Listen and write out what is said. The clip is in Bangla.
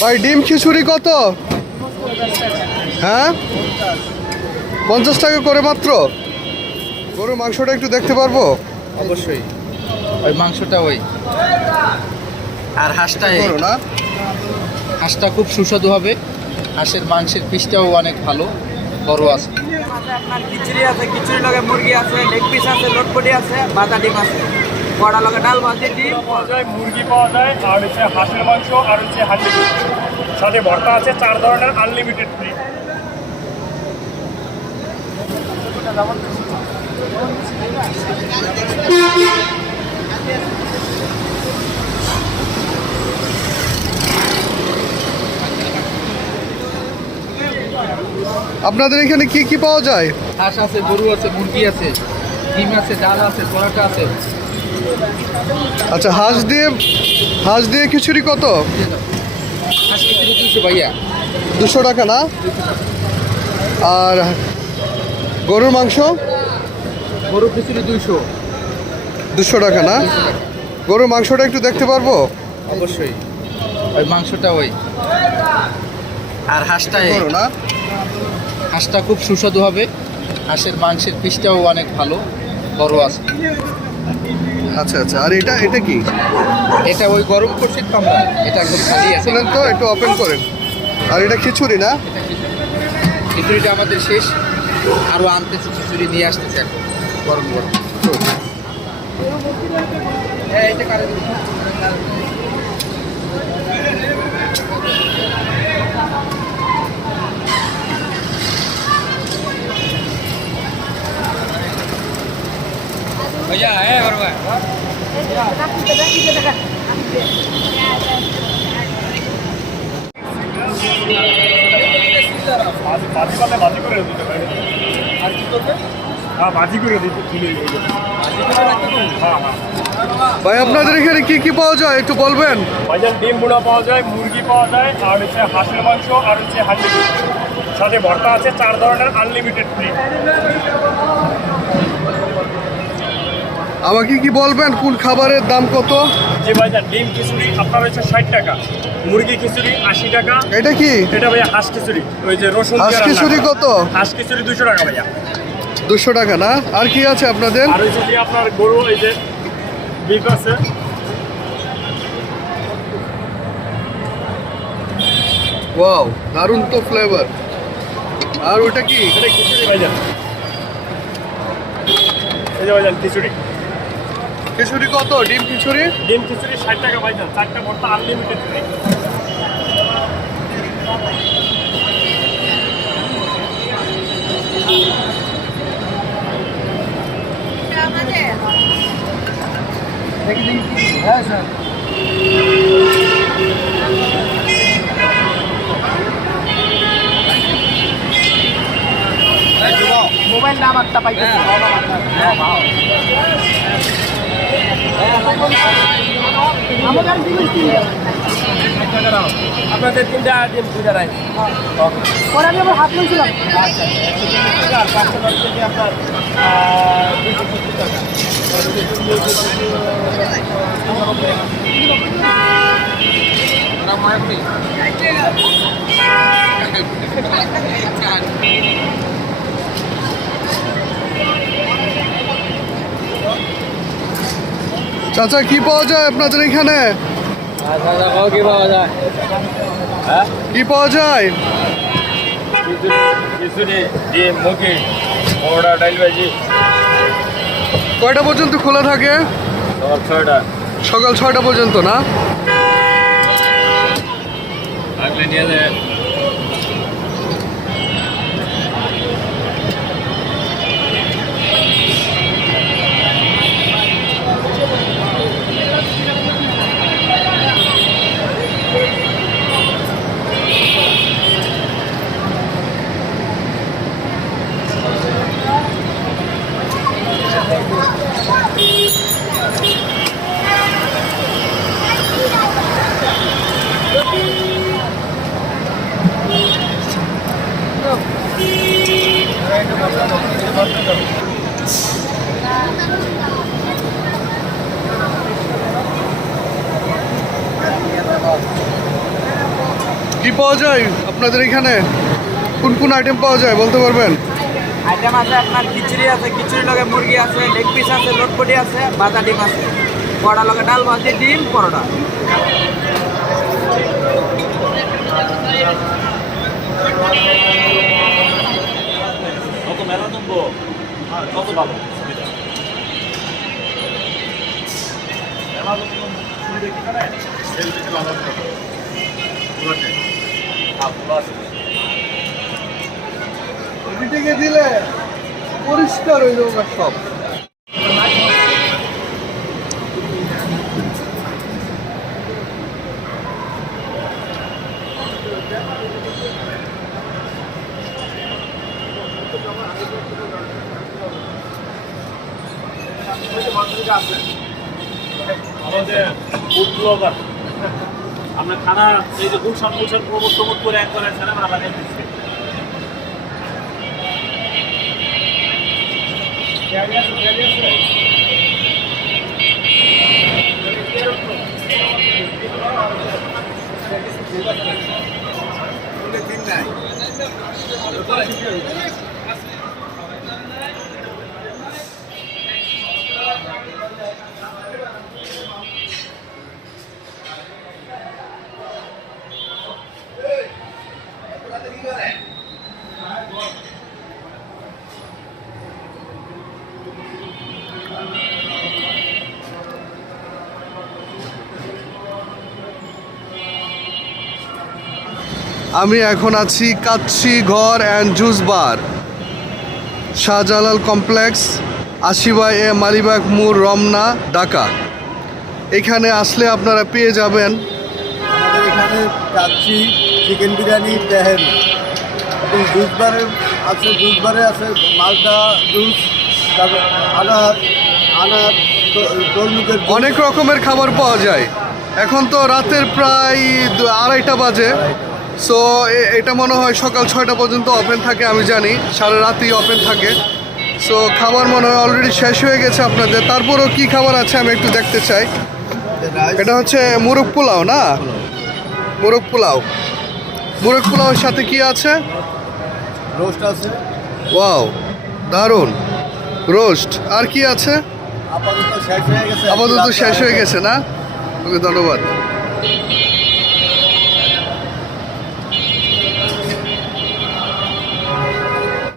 ভাই ডিম খিচুড়ি কত? হ্যাঁ, 50 টাকা করে মাত্র। গরুর মাংসটা একটু দেখতে পারবো? অবশ্যই। ওই মাংসটা ওই, আর হাঁসটা করো না। হাঁসটা খুব সুস্বাদু হবে। হাঁসের মাংসের পিসটাও অনেক ভালো, বড় আছে। আপনার খিচুড়ি আছে, খিচুড়ির লগে মুরগি আছে, লেগ পিস আছে, লটপটি আছে, ভাজা ডিম আছে, কড়া লগে ডাল ভাজি ডিম পাওয়া যায়, মুরগি পাওয়া যায়, আর হচ্ছে হাঁসের মাংস, আর হচ্ছে হাঁসের ডিম। সাথে ভর্তা আছে 4 ধরনের, আনলিমিটেড ফ্রি। আপনাদের এখানে কি কি পাওয়া যায়? হাঁস আছে, গরু আছে, মুরগি আছে, ডিম আছে, ডাল আছে, পরোটা আছে। আচ্ছা, হাঁস দিয়ে খিচুড়ি কত? হাঁস খিচুড়ি 200 ভাইয়া। 200 টাকা না? আর গরুর মাংস? গরু খিচুড়ি 200 টাকা না? গরুর মাংসটা একটু দেখতে পারবো? অবশ্যই। ওই মাংসটা ওই, আর হাঁসটা করো না। হাঁসটা খুব সুস্বাদু হবে। হাঁসের মাংসের পিসটাও অনেক ভালো, বড় আছে। আচ্ছা আচ্ছা, আর এটা কি? এটা ওই গরম করছি কামড়া, এটা একদম খালি আছে। শুনেন তো, একটু ওপেন করেন। আর এটা খিচুড়ি না? এটা খিচুড়িটা আমাদের শেষ, আরও আনতেছে, খিচুড়ি নিয়ে আসতেছে এখন গরম গরম। হ্যাঁ, এটা কারে দিবি? भैया है बरोबर। ভাজি পালে ভাজি করে দিতে পারি। আর কি করবে? হ্যাঁ, ভাজি করে দিতে তুলে হ্যাঁ হ্যাঁ। ভাই আপনাদের এখানে কি কি পাওয়া যায় একটু বলবেন? ভাইজান ডিম বুনা পাওয়া যায়, মুরগি পাওয়া যায়, আর হচ্ছে হাঁসের মাংস, আর হচ্ছে হাঁসের ডিম। সাথে ভর্তা আছে 4 ধরনের, আনলিমিটেড ফ্রি। আমাকে কি বলবেন কোন খাবারের দাম কত? যে ভাইজান ডিম খিচুড়ি আপনার হচ্ছে 60 টাকা, মুরগি খিচুড়ি 80 টাকা। এটা কি? এটা ভাইয়া হাঁস খিচুড়ি, ওই যে রসুন দিয়ে হাঁস রান্না খিচুড়ি করা। কত? হাঁস খিচুড়ি 200 টাকা ভাইয়া। 200 টাকা না? আর কি আছে আপনাদের? আর ওই যদি আপনার গরু, এই যে বিফ আছে। ওয়াও, দারুণ তো ফ্লেভার। আর ওটা কি? এটা খিচুড়ি ভাইজান। এই যে ভাইজান খিচুড়ি। খিচুড়ি কত? ডিম খিচুড়ি? ডিম খিচুড়ি 60 টাকা ভাইজান, 4টা ভর্তা আনলিমিটেড ফ্রি। হ্যাঁ স্যার। মোবাইল নাম একটা পাইতেছি। আপনাদের 3টা ডিম 2টা রাইস। পরে আমি আবার হাত লইছিলাম। আচ্ছা, 130 টাকা, আর 500 থেকে আপনার 270 টাকা। চাচা কি পাওয়া যায় আপনাদের এখানে? কি পাওয়া যায়? হ্যাঁ, কি পাওয়া যায়? খিচুড়ি, ডিম, মুরগি, পরোটা, ডাল ভাজি। কয়টা পর্যন্ত খোলা থাকে? সকাল 6টা। সকাল 6টা পর্যন্ত না? আগলে নিয়ে যায়। কি পাওয়া যায় আপনাদের এখানে? কোন কোন আইটেম পাওয়া যায় বলতে পারবেন? আইটেম আছে আপনার খিচুড়ি আছে, খিচুড়ির লগে মুরগি আছে, লেগ পিস আছে, লটপটি আছে, ভাজা ডিম আছে, পরোটা লগে ডাল ভাজি ডিম পরোটা। কত মেলা তুমবো কত ভালো মেলা তুমবো শুনে দেখি না সেল থেকে লাভ কত পুরোটা পুরো আছে মিটিংয়ে দিলে পরিষ্কার হয়ে যাবে সব। আমাদের ফুড ব্লগার আমরা খানা এই যে গুলশান প্রমোট করে এক করে আমরা বানিয়ে দিচ্ছি আমি এখন আছি কাচ্চি ঘর and juice bar, Shahjalal complex, 80/A Malibagh মোড়, রমনা, ঢাকা। এখানে আসলে আপনারা পেয়ে যাবেন আমাদের এখানে কাচ্চি, চিকেন বিরিয়ানি, তেহারি এবং জুস বারে আছে মালটা জুস, তারপর আনার তরমুজের জুস। অনেক রকমের খাবার পাওয়া যায়। এখন তো রাতের প্রায় 2:30 বাজে, সো এটা মনে হয় সকাল 6টা পর্যন্ত ওপেন থাকে, আমি জানি সারা রাতই ওপেন থাকে। সো খাবার মনে হয় অলরেডি শেষ হয়ে গেছে আপনাদের। তারপরও কি খাবার আছে আমি একটু দেখতে চাই। এটা হচ্ছে মুরগ পোলাও না? মুরগ পোলাওর সাথে কি আছে? রোস্ট আছে, ওয়াও, দারুণ রোস্ট। আর কি আছে? আপাতত শেষ হয়ে গেছে। আপাতত শেষ হয়ে গেছে না? ওকে, ধন্যবাদ।